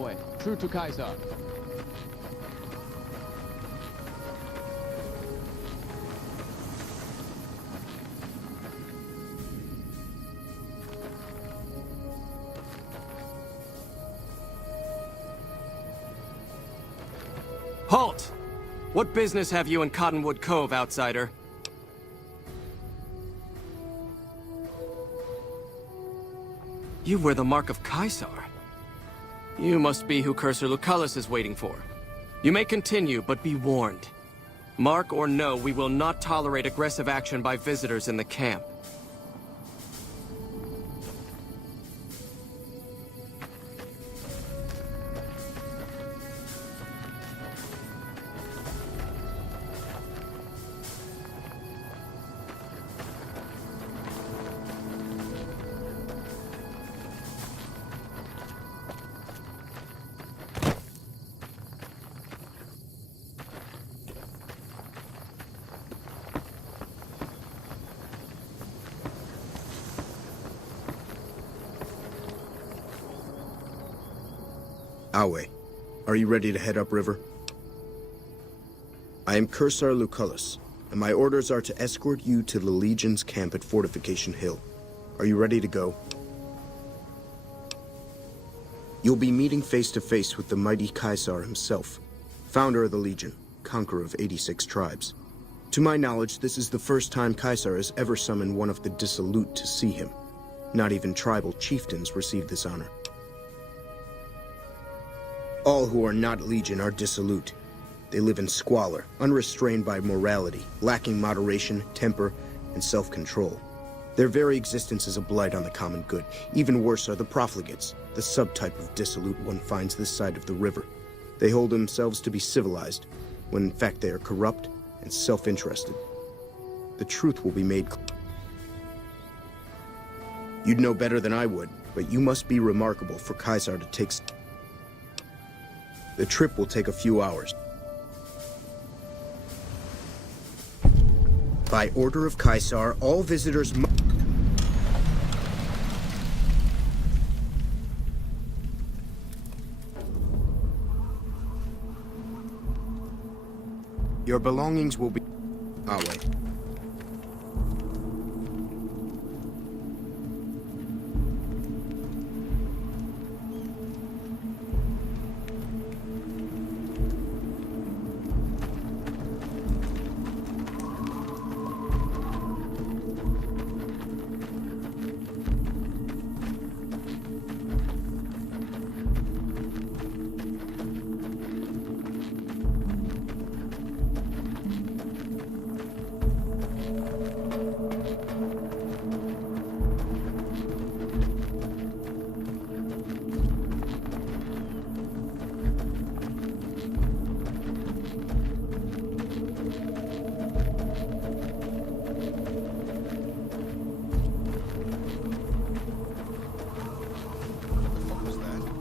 Awe, true to Kaiser. Halt! What business have you in Cottonwood Cove, outsider? You wear the mark of Caesar. You must be who Cursor Lucullus is waiting for. You may continue, but be warned. Mark or no, we will not tolerate aggressive action by visitors in the camp. Awe, are you ready to head upriver? I am Cursor Lucullus, and my orders are to escort you to the Legion's camp at Fortification Hill. Are you ready to go? You'll be meeting face to face with the mighty Caesar himself, founder of the Legion, conqueror of 86 tribes. To my knowledge, this is the first time Caesar has ever summoned one of the dissolute to see him. Not even tribal chieftains receive this honor. All who are not Legion are dissolute. They live in squalor, unrestrained by morality, lacking moderation, temper, and self-control. Their very existence is a blight on the common good. Even worse are the profligates, the subtype of dissolute one finds this side of the river. They hold themselves to be civilized, when in fact they are corrupt and self-interested. The truth will be made clear. You'd know better than I would, but you must be remarkable for Caesar to take... The trip will take a few hours. By order of Caesar, all visitors must... Your belongings will be... Awe.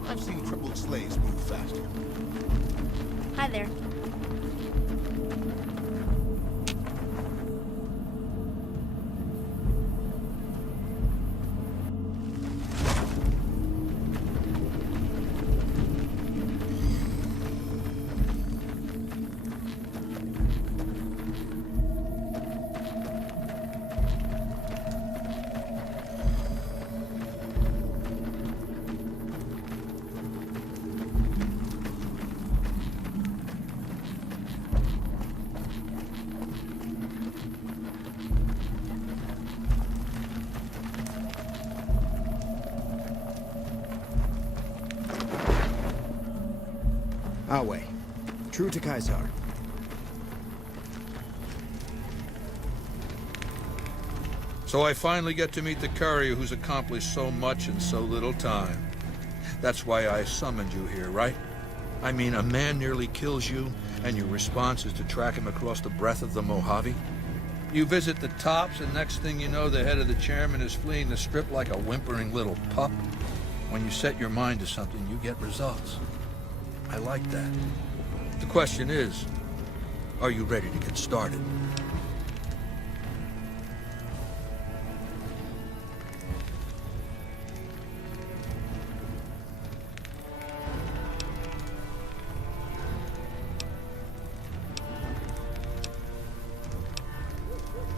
I've seen triple slaves move faster. Hi there. Awe, true to Caesar. So I finally get to meet the courier who's accomplished so much in so little time. That's why I summoned you here, right? I mean, a man nearly kills you, and your response is to track him across the breadth of the Mojave? You visit the tops, and next thing you know, the head of the chairman is fleeing the strip like a whimpering little pup. When you set your mind to something, you get results. I like that. The question is, are you ready to get started?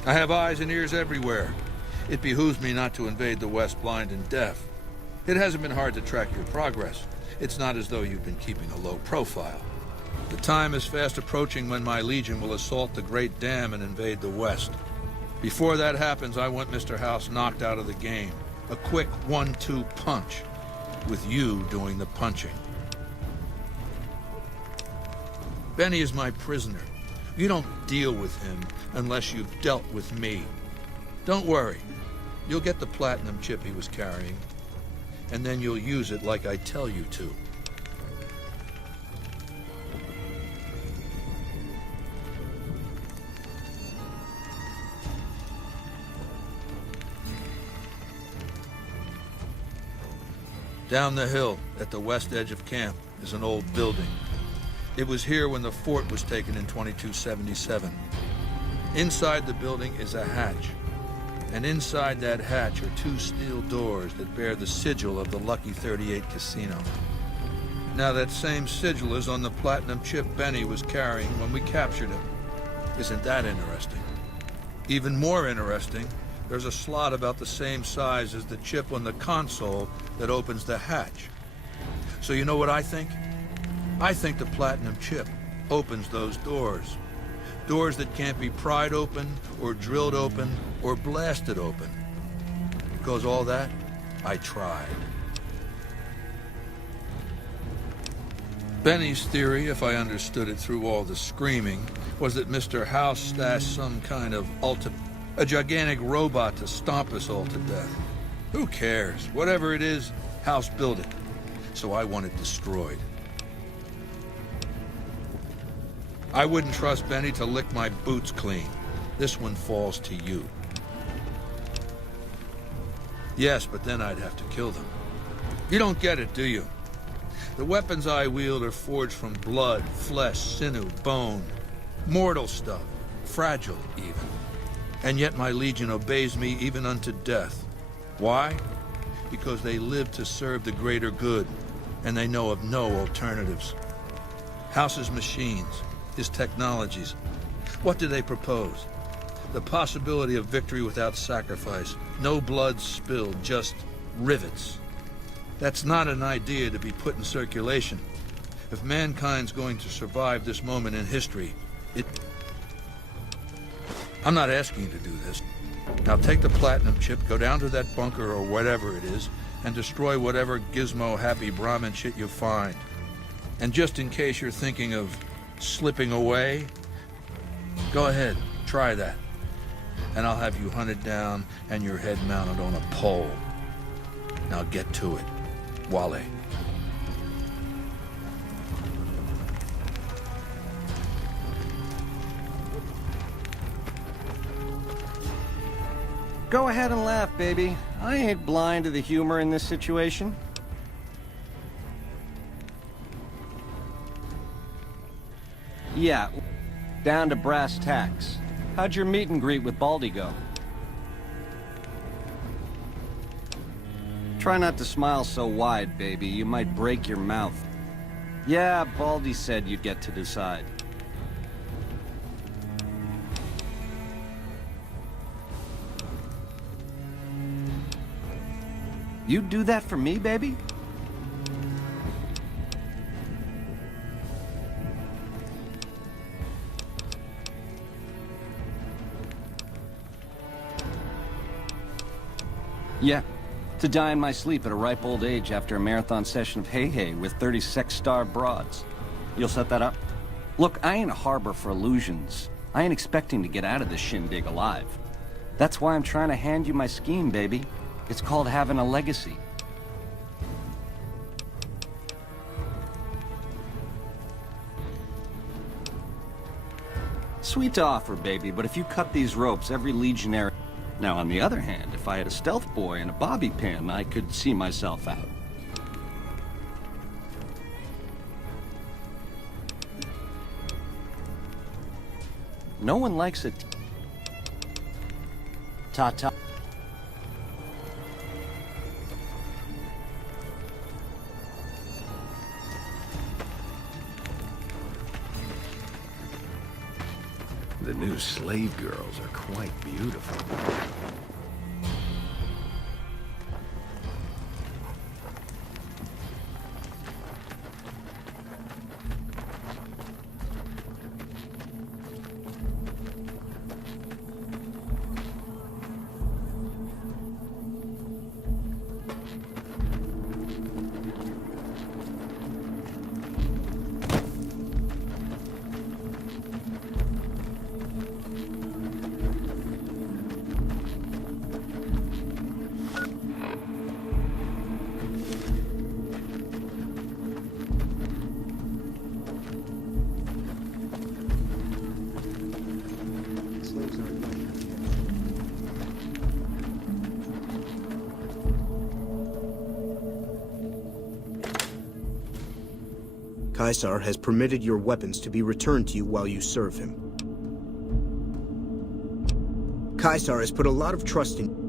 I have eyes and ears everywhere. It behooves me not to invade the West blind and deaf. It hasn't been hard to track your progress. It's not as though you've been keeping a low profile. The time is fast approaching when my Legion will assault the Great Dam and invade the West. Before that happens, I want Mr. House knocked out of the game. A quick 1-2 punch, with you doing the punching. Benny is my prisoner. You don't deal with him unless you've dealt with me. Don't worry. You'll get the platinum chip he was carrying, and then you'll use it like I tell you to. Down the hill, at the west edge of camp, is an old building. It was here when the fort was taken in 2277. Inside the building is a hatch, and inside that hatch are 2 steel doors that bear the sigil of the Lucky 38 Casino. Now that same sigil is on the platinum chip Benny was carrying when we captured him. Isn't that interesting? Even more interesting, there's a slot about the same size as the chip on the console that opens the hatch. So you know what I think? I think the platinum chip opens those doors. Doors that can't be pried open, or drilled open, or blasted open. Because all that, I tried. Benny's theory, if I understood it through all the screaming, was that Mr. House stashed some kind of a gigantic robot to stomp us all to death. Who cares? Whatever it is, House built it. So I want it destroyed. I wouldn't trust Benny to lick my boots clean. This one falls to you. Yes, but then I'd have to kill them. You don't get it, do you? The weapons I wield are forged from blood, flesh, sinew, bone. Mortal stuff. Fragile, even. And yet my Legion obeys me even unto death. Why? Because they live to serve the greater good, and they know of no alternatives. House's machines, his technologies. What do they propose? The possibility of victory without sacrifice. No blood spilled, just rivets. That's not an idea to be put in circulation. If mankind's going to survive this moment in history, I'm not asking you to do this. Now take the platinum chip, go down to that bunker or whatever it is, and destroy whatever gizmo-happy Brahmin shit you find. And just in case you're thinking of slipping away, go ahead, try that. And I'll have you hunted down and your head mounted on a pole. Now get to it, Wale. Go ahead and laugh, baby. I ain't blind to the humor in this situation. Yeah, down to brass tacks. How'd your meet and greet with Baldy go? Try not to smile so wide, baby. You might break your mouth. Yeah, Baldy said you'd get to decide. You'd do that for me, baby? Yeah, to die in my sleep at a ripe old age after a marathon session of hey-hey with 30 sex-star broads. You'll set that up? Look, I ain't a harbor for illusions. I ain't expecting to get out of this shindig alive. That's why I'm trying to hand you my scheme, baby. It's called having a legacy. Sweet to offer, baby, but if you cut these ropes, every legionary... Now, on the other hand, if I had a stealth boy and a bobby pin, I could see myself out. No one likes it. Ta-ta. The new slave girls are quite beautiful. Caesar has permitted your weapons to be returned to you while you serve him. Caesar has put a lot of trust in you.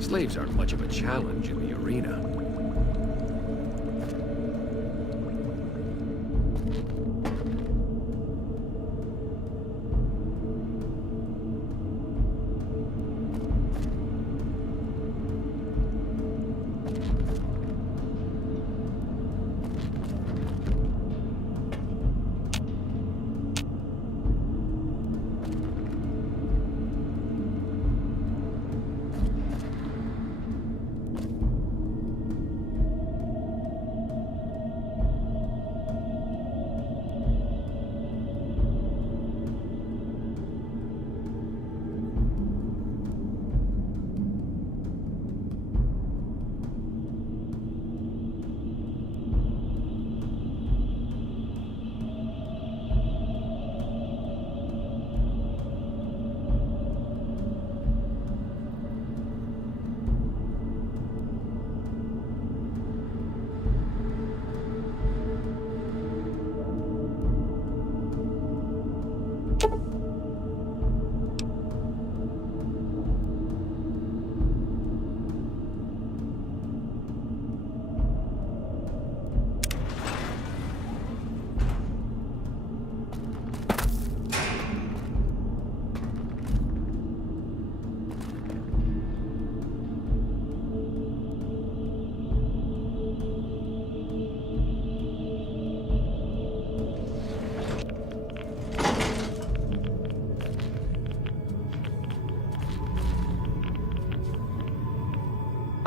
Slaves aren't much of a challenge in the arena.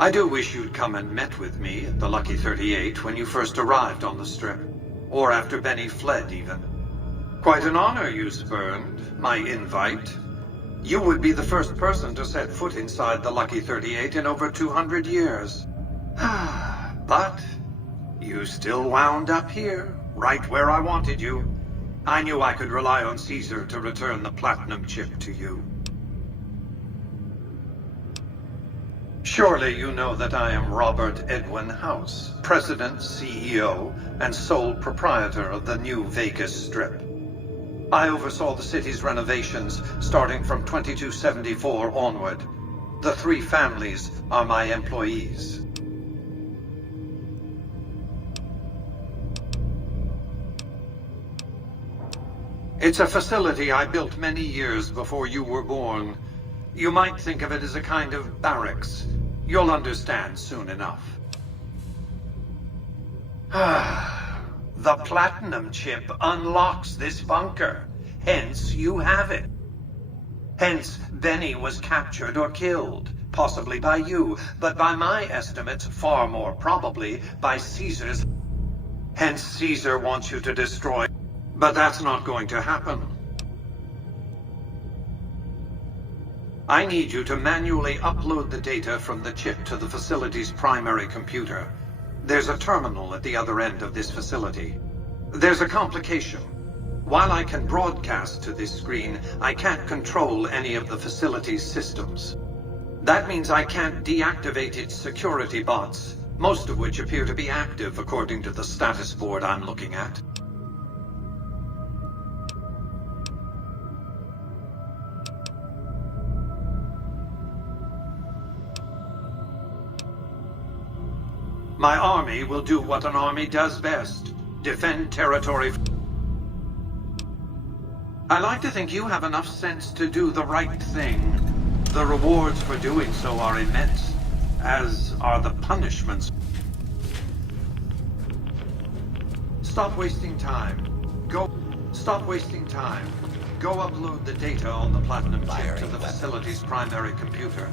I do wish you'd come and met with me at the Lucky 38 when you first arrived on the Strip. Or after Benny fled, even. Quite an honor you spurned, my invite. You would be the first person to set foot inside the Lucky 38 in over 200 years. But you still wound up here, right where I wanted you. I knew I could rely on Caesar to return the platinum chip to you. Surely you know that I am Robert Edwin House, President, CEO, and sole proprietor of the new Vegas Strip. I oversaw the city's renovations starting from 2274 onward. The 3 families are my employees. It's a facility I built many years before you were born. You might think of it as a kind of barracks. You'll understand soon enough. The platinum chip unlocks this bunker. Hence, you have it. Hence, Benny was captured or killed. Possibly by you, but by my estimates, far more probably by Caesar's. Hence, Caesar wants you to destroy. But that's not going to happen. I need you to manually upload the data from the chip to the facility's primary computer. There's a terminal at the other end of this facility. There's a complication. While I can broadcast to this screen, I can't control any of the facility's systems. That means I can't deactivate its security bots, most of which appear to be active according to the status board I'm looking at. My army will do what an army does best. Defend territory. I like to think you have enough sense to do the right thing. The rewards for doing so are immense, as are the punishments. Stop wasting time. Stop wasting time. Go upload the data on the platinum chip to the facility's primary computer.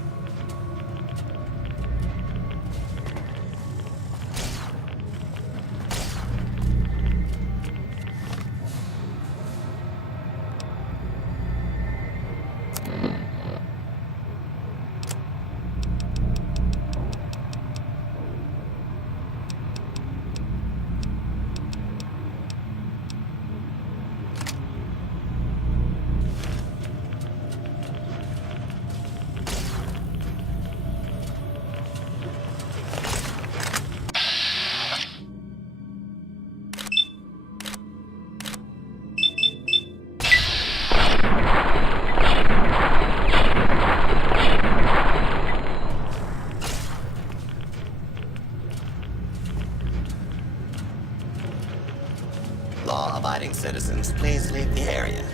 Law-abiding citizens, please leave the area.